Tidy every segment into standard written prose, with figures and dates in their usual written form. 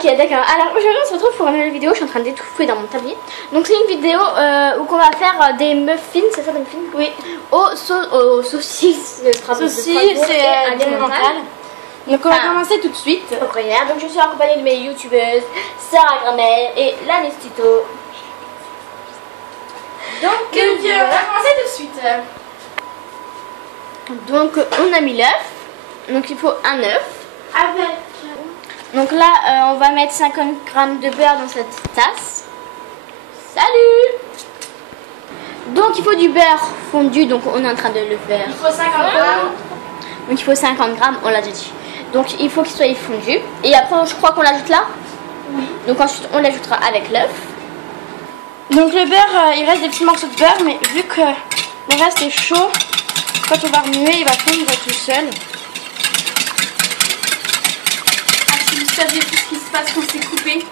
Ok, d'accord. Alors aujourd'hui on se retrouve pour une nouvelle vidéo. Je suis en train d'étouffer dans mon tablier. Donc c'est une vidéo où on va faire des muffins, c'est ça des muffins? Oui. Aux saucisses. Saucisses, c'est alimental. Donc on va commencer tout de suite. Donc je suis accompagnée de mes youtubeuses, Sarah Gramel et la Nestito. Donc on va commencer tout de suite. Donc on a mis l'œuf. Donc il faut un œuf. Avec. Donc là on va mettre 50 g de beurre dans cette tasse. Salut! Donc il faut du beurre fondu, donc on est en train de le faire. Il faut 50 g. Donc il faut 50 g, on l'a déjà dit. Donc il faut qu'il soit fondu. Et après je crois qu'on l'ajoute là. Oui. Donc ensuite on l'ajoutera avec l'œuf. Donc le beurre, il reste des petits morceaux de beurre, mais vu que le reste est chaud, quand on va remuer, il va fondre tout seul. Ah, si vous saviez tout ce qui se passe quand c'est coupé.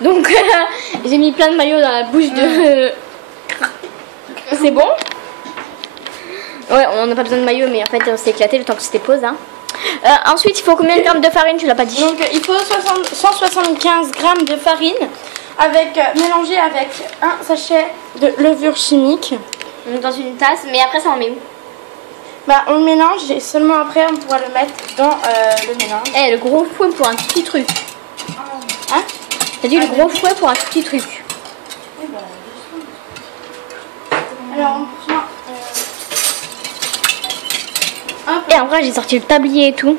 Donc j'ai mis plein de maillots dans la bouche de... C'est bon? Ouais, on n'a pas besoin de maillot, mais en fait on s'est éclaté le temps que c'était pause. Hein. Ensuite, il faut combien de grammes de farine? Tu l'as pas dit. Donc il faut 175 g de farine mélangée avec un sachet de levure chimique. Dans une tasse, mais après ça en met où? Bah on le mélange et seulement après on pourra le mettre dans le mélange. Eh, le gros fouet pour un petit truc. Hein? T'as dit le gros fouet pour un petit truc. Alors on prend... Et en vrai j'ai sorti le tablier et tout.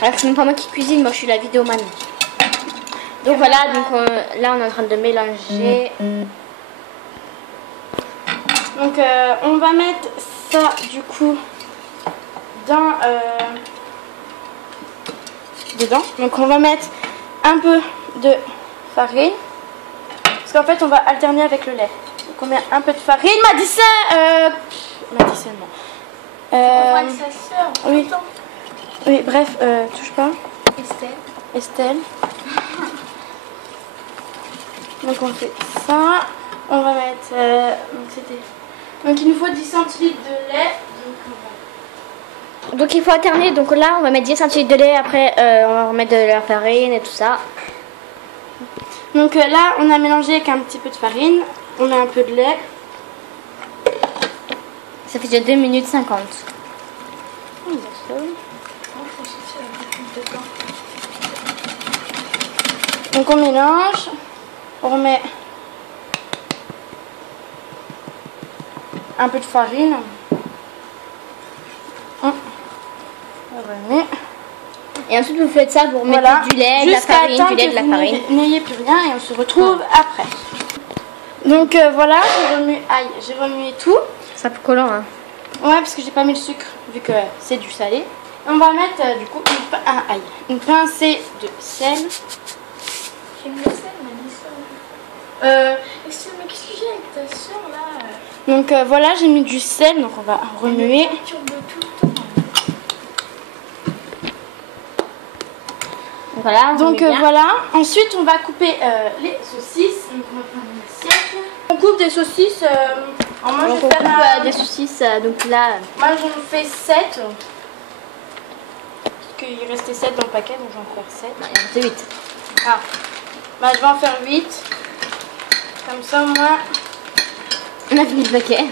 Alors que c'est même pas moi qui cuisine, moi je suis la vidéoman. Donc voilà, donc là on est en train de mélanger. Donc on va mettre ça du coup dans dedans. Donc on va mettre un peu de farine. Parce qu'en fait on va alterner avec le lait. Donc on met un peu de farine. Madison non. Oui. Oui, bref, touche pas. Estelle. Donc on fait ça. On va mettre... donc il nous faut 10 centilitres de lait. Donc il faut alterner, donc là on va mettre 10 centilitres de lait, après on va remettre de la farine et tout ça. Donc là on a mélangé avec un petit peu de farine. On a un peu de lait. Ça fait déjà 2 minutes 50. Donc on mélange, on remet un peu de farine, on remet. Et ensuite vous faites ça, vous remettez du lait, de la farine, du lait, de la farine. N'ayez plus rien et on se retrouve après. Donc voilà, j'ai remué tout. C'est un peu collant hein. Ouais, parce que j'ai pas mis le sucre vu que c'est du salé. On va mettre du coup une pincée de sel. J'ai mis le sel, mais qu'est-ce que j'ai avec ta soeur là? Donc voilà, j'ai mis du sel, donc on va remuer. Voilà. Donc voilà. Ensuite, on va couper les saucisses. Donc on va prendre une assiette. On coupe des saucisses. Moi, je vais faire des saucisses. Donc là. Moi, j'en fais 7. Parce qu'il restait 7 dans le paquet, donc j'en vais faire 7. Non, il en restait 8. Ah. Bah, je vais en faire 8. Comme ça, moi. On a fini le paquet.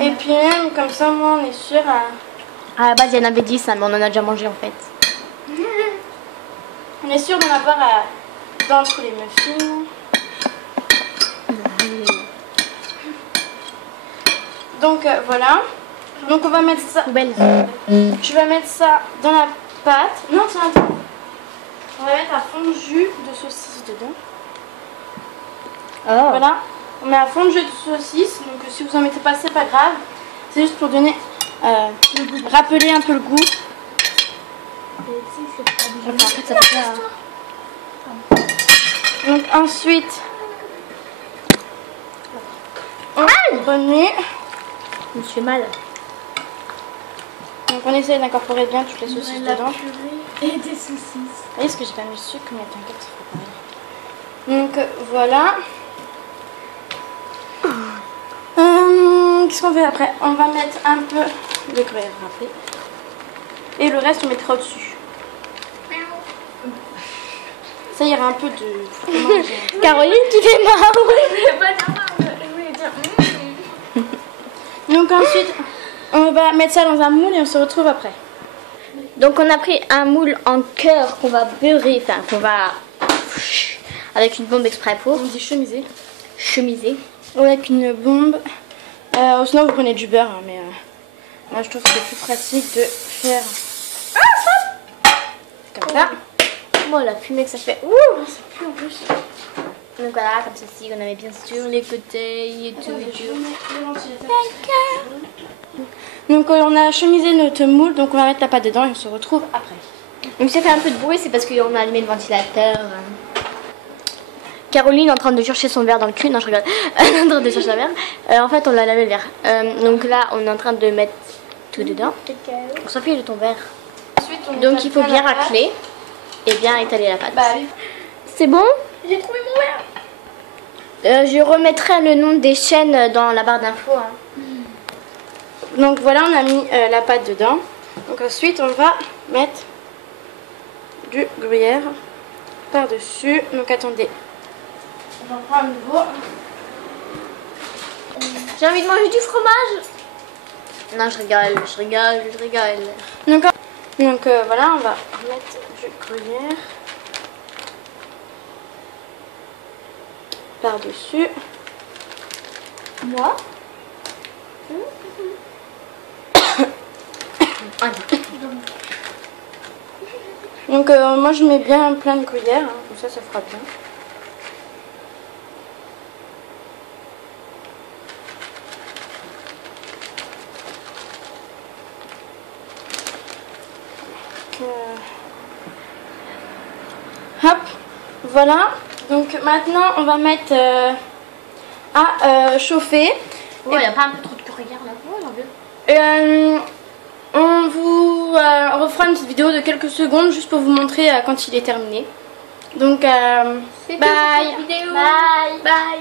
Et puis même, comme ça, moi, on est sûr à... À la base, il y en avait 10, mais on en a déjà mangé en fait. On est sûr d'en avoir dans tous les muffins. Donc voilà. Donc on va mettre ça. Poubelle. Je vais mettre ça dans la pâte. Non, tiens, attends. On va mettre un fond de jus de saucisse dedans. Oh. Voilà. On met un fond de jus de saucisse. Donc si vous en mettez pas, c'est pas grave. C'est juste pour donner, rappeler un peu le goût. En fait, ça fait ça. Donc ensuite, on remet. Je me suis mal. Donc on essaie d'incorporer bien toutes les saucisses dedans. Et des saucisses. Vous voyez ce que j'ai pas mis le sucre, mais t'inquiète, c'est pas grave. Donc voilà. qu'est-ce qu'on fait après? On va mettre un peu de gruyère râpé. Et le reste, on mettra au-dessus. Ça, il y aura un peu de fromage. Caroline, tu fais marre. Je voulais pas dire ça, je voulais dire. Donc ensuite, on va mettre ça dans un moule et on se retrouve après. Donc on a pris un moule en cœur qu'on va beurrer, enfin qu'on va avec une bombe exprès pour On dit chemiser. chemiser. Ou avec une bombe. Sinon, vous prenez du beurre, hein, mais moi je trouve que c'est plus pratique de faire comme ça. Oh la fumée que ça fait. Ouh, C'est plus en plus. donc voilà, comme ceci, on avait bien sûr les côtés et tout. Donc on a chemisé notre moule, donc on va mettre la pâte dedans et on se retrouve après. Donc si ça fait un peu de bruit, c'est parce qu'on a allumé le ventilateur. Caroline est en train de chercher son verre dans le cul. Non, je regarde. Elle est en train de chercher un verre. En fait, on l'a lavé le verre. Donc là, on est en train de mettre tout dedans. On s'appuie de ton verre. Ensuite, on Donc il faut bien la pâte. racler et bien étaler la pâte. Bah oui. C'est bon? J'ai trouvé mon verre. Je remettrai le nom des chaînes dans la barre d'infos. Hein. Donc voilà, on a mis la pâte dedans. Donc ensuite, on va mettre du gruyère par-dessus. Donc attendez. J'en prends un nouveau. J'ai envie de manger du fromage. Non, je rigole. Donc voilà, on va mettre du gruyère par-dessus. Moi? Donc moi je mets bien plein de gruyère, hein, comme ça fera bien. Hop, voilà. Donc maintenant on va mettre à chauffer. Oh, il n'y a pas un peu trop de gruyère là? Oh, j'en veux. On vous refera une petite vidéo de quelques secondes juste pour vous montrer quand il est terminé. Donc C'est tout pour bye. cette vidéo. Bye. Bye.